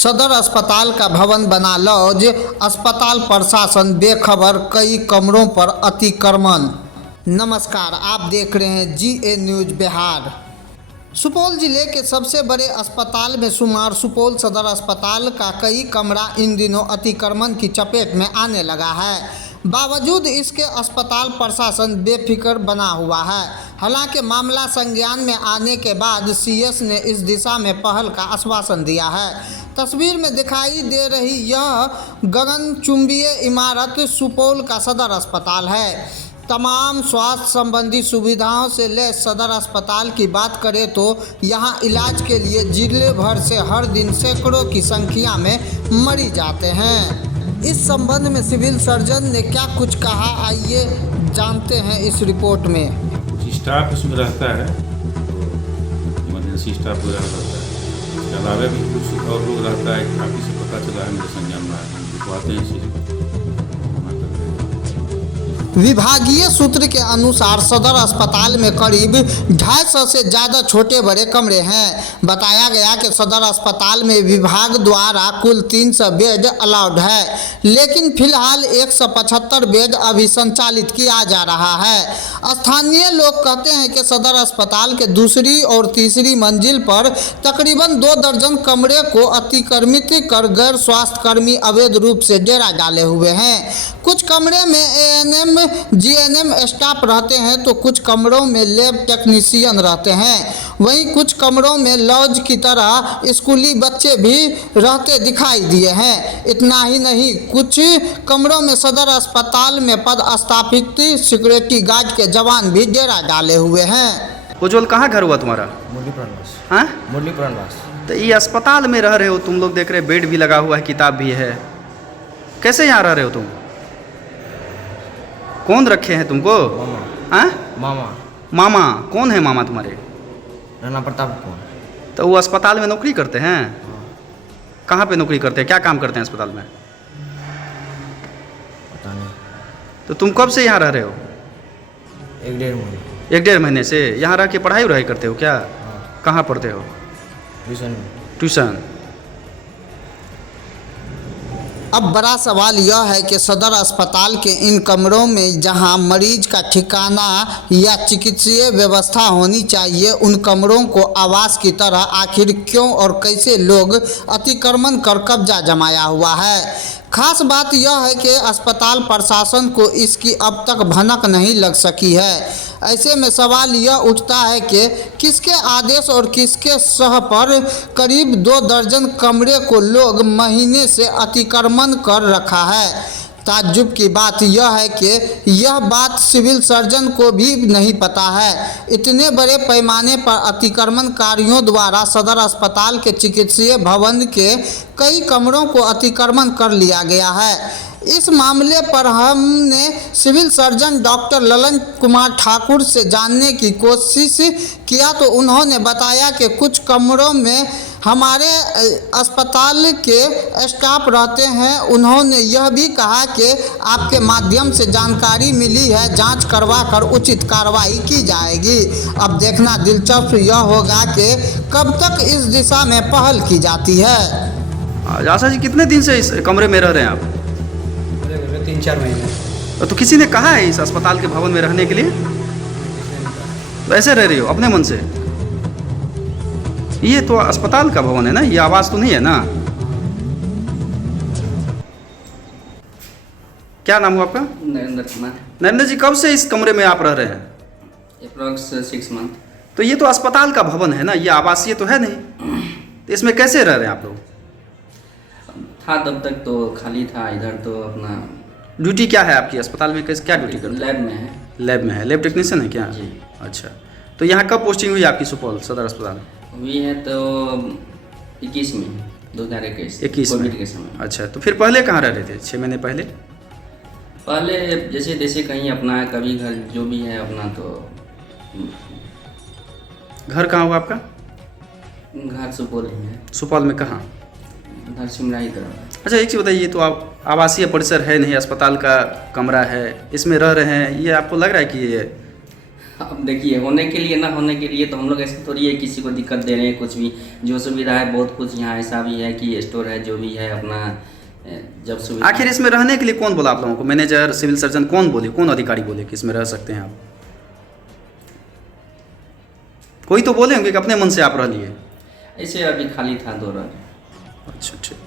सदर अस्पताल का भवन बना लॉज, अस्पताल प्रशासन बेखबर, कई कमरों पर अतिक्रमण। नमस्कार, आप देख रहे हैं GA न्यूज बिहार। सुपौल जिले के सबसे बड़े अस्पताल में शुमार सुपौल सदर अस्पताल का कई कमरा इन दिनों अतिक्रमण की चपेट में आने लगा है। बावजूद इसके अस्पताल प्रशासन बेफिक्र बना हुआ है। हालांकि मामला संज्ञान में आने के बाद CS ने इस दिशा में पहल का आश्वासन दिया है। तस्वीर में दिखाई दे रही यह गगनचुंबी इमारत सुपौल का सदर अस्पताल है। तमाम स्वास्थ्य संबंधी सुविधाओं से लैस सदर अस्पताल की बात करें तो यहां इलाज के लिए जिले भर से हर दिन सैकड़ों की संख्या में मरीज जाते हैं। इस संबंध में सिविल सर्जन ने क्या कुछ कहा, आइए जानते हैं इस रिपोर्ट में। कुछ स्टाफ इसमें रहता है, इमरजेंसी स्टाफ वगैरह रहता है, इसके अलावा भी कुछ और लोग रहता है। काफ़ी से पता चला है, मेरे संज्ञान में दिखवाते हैं चीज़। विभागीय सूत्र के अनुसार सदर अस्पताल में करीब 250 से ज़्यादा छोटे बड़े कमरे हैं। बताया गया कि सदर अस्पताल में विभाग द्वारा कुल 300 बेड अलाउड है, लेकिन फिलहाल 175 बेड अभी संचालित किया जा रहा है। स्थानीय लोग कहते हैं कि सदर अस्पताल के दूसरी और तीसरी मंजिल पर तकरीबन 2 दर्जन कमरे को अतिक्रमित कर गैर स्वास्थ्यकर्मी अवैध रूप से डेरा डाले हुए हैं। कुछ कमरे में ANM GNM स्टाफ रहते हैं तो कुछ कमरों में लैब टेक्नीशियन रहते हैं। वहीं कुछ कमरों में लॉज की तरह स्कूली बच्चे भी रहते दिखाई दिए हैं। इतना ही नहीं, कुछ कमरों में सदर अस्पताल में पदस्थापित सिक्योरिटी गार्ड के जवान भी डेरा डाले हुए हैं। उज्जवल, कहाँ घर हुआ तुम्हारा? मुरली प्राणवास। हाँ, मुरली प्राणवास। तो ये अस्पताल में रह रहे हो तुम लोग, देख रहे बेड भी लगा हुआ है, किताब भी है। कैसे यहाँ रह रहे हो तुम? कौन रखे हैं तुमको? मामा। हाँ, मामा। मामा? कौन है मामा तुम्हारे? राणा प्रताप कौन? तो वो अस्पताल में नौकरी करते हैं? कहाँ पे नौकरी करते हैं, क्या काम करते हैं अस्पताल में? पता नहीं। तो तुम कब से यहाँ रह रहे हो? 1-1.5 महीने। 1-1.5 महीने से यहाँ रह के पढ़ाई वढ़ाई करते हो क्या? हाँ। कहाँ पढ़ते हो? ट्यूशन में। ट्यूशन। अब बड़ा सवाल यह है कि सदर अस्पताल के इन कमरों में जहां मरीज का ठिकाना या चिकित्सीय व्यवस्था होनी चाहिए, उन कमरों को आवास की तरह आखिर क्यों और कैसे लोग अतिक्रमण कर कब्जा जमाया हुआ है। खास बात यह है कि अस्पताल प्रशासन को इसकी अब तक भनक नहीं लग सकी है। ऐसे में सवाल यह उठता है कि किसके आदेश और किसके सह पर करीब 2 दर्जन कमरे को लोग महीने से अतिक्रमण कर रखा है। ताज्जुब की बात यह है कि यह बात सिविल सर्जन को भी नहीं पता है। इतने बड़े पैमाने पर अतिक्रमणकारियों द्वारा सदर अस्पताल के चिकित्सीय भवन के कई कमरों को अतिक्रमण कर लिया गया है। इस मामले पर हमने civil surgeon doctor Lalan Kumar Thakur से जानने की कोशिश किया तो उन्होंने बताया कि कुछ कमरों में हमारे अस्पताल के स्टाफ रहते हैं। उन्होंने यह भी कहा कि आपके माध्यम से जानकारी मिली है, जांच करवा कर उचित कार्रवाई की जाएगी। अब देखना दिलचस्प यह होगा कि कब तक इस दिशा में पहल की जाती है। आशा जी, कितने दिन से इस कमरे में रह रहे हैं आप? 3-4 महीने। तो किसी ने कहा है इस अस्पताल के भवन में रहने के लिए? तो ऐसे रह रही हो अपने मन से? ये तो अस्पताल का भवन है ना, ये आवास तो नहीं है ना? क्या नाम हुआ आपका? नरेंद्र कुमार। नरेंद्र जी, कब से इस कमरे में आप रह रहे हैं? Approx 6 month. तो ये तो अस्पताल का भवन है ना, ये आवासीय तो है नहीं, तो इसमें कैसे रह रहे हैं आप लोग? था तब तक तो खाली था, इधर तो अपना ड्यूटी क्या है आपकी अस्पताल में, कैसे क्या ड्यूटी करते हैं? लैब में है। लैब में है, लैब टेक्नीशियन है क्या? जी। अच्छा, तो यहाँ कब पोस्टिंग हुई आपकी सुपौल सदर अस्पताल में? हुई है तो 21 में, 2021 में। के समय। अच्छा, तो फिर पहले कहाँ रह रहे थे 6 महीने पहले? पहले जैसे तैसे कहीं अपना कभी घर जो भी है अपना, तो घर कहाँ हुआ आपका? घर सुपौल ही है। सुपौल में कहाँ? उधर सिमराही तरफ। अच्छा, एक चीज़ बताइए, तो आप आवासीय परिसर है नहीं, अस्पताल का कमरा है, इसमें रह रहे हैं, ये आपको लग रहा है कि ये अब देखिए, होने के लिए ना होने के लिए तो हम लोग ऐसे थोड़ी है किसी को दिक्कत दे रहे हैं कुछ भी। जो सुविधा है बहुत कुछ यहाँ ऐसा भी है कि स्टोर है जो भी है अपना जब सुविधा। आखिर इसमें रहने के लिए कौन बोला आप लोगों को? मैनेजर, सिविल सर्जन कौन बोले, कौन अधिकारी बोले कि इसमें रह सकते हैं आप? कोई तो बोले होंगे कि अपने मन से आप रह लिए। ऐसे अभी खाली था 2 रात। अच्छा, ठीक।